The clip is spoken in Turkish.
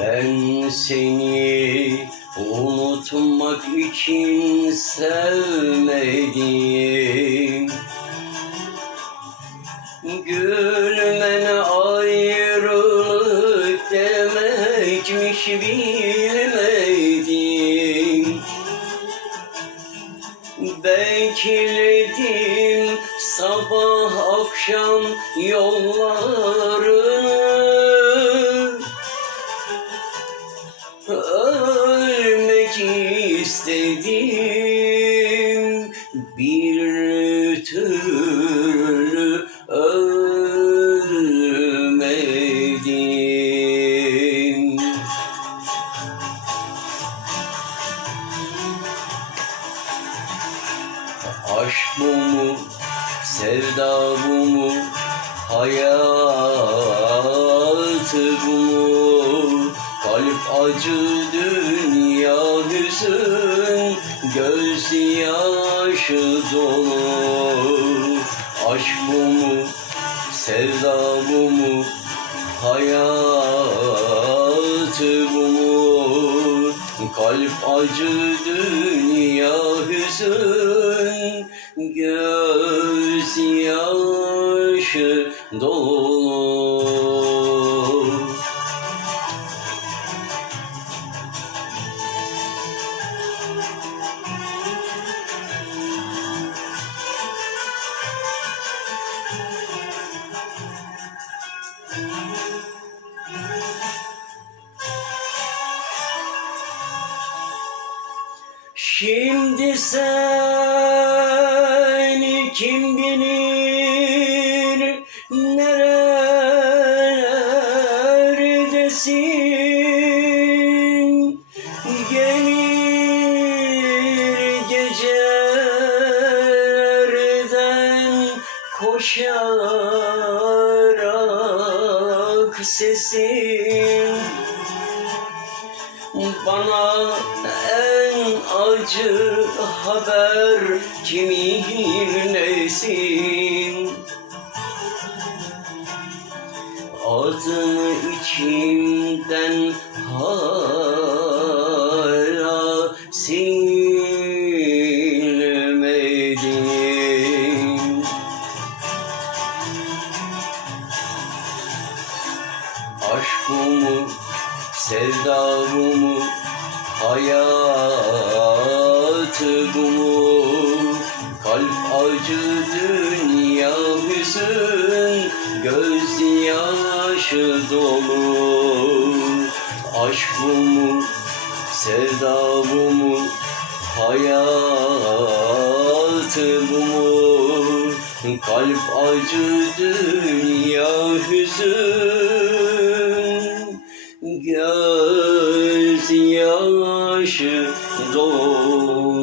Ben seni unutmak için sevmedim. Gülmene ayrılık demekmiş bilmedim. Bekledim sabah akşam yollarını. Bir türlü ölmedim Aşk bu mu, sevda bu mu, hayatı bu mu? Kalp acı, dünya hüzün, gözyaşı dolu. Aşk bu mu, sevda bu mu, hayatı bu mu? Kalp acı, dünya hüzün, gözyaşı dolu. Şimdi sen kim bilir nerelerdesin? Gelir gecelerden koşarak sesin bana en acı haber kimin nesin? Adını içimden mu, hayatı bu mu? Kalp acı, dünya hüzün, gözyaşı dolu. Aşk bu mu, sevda bu mu, hayatı bu mu? Kalp acı, dünya hüzün, Göz yaşı doğ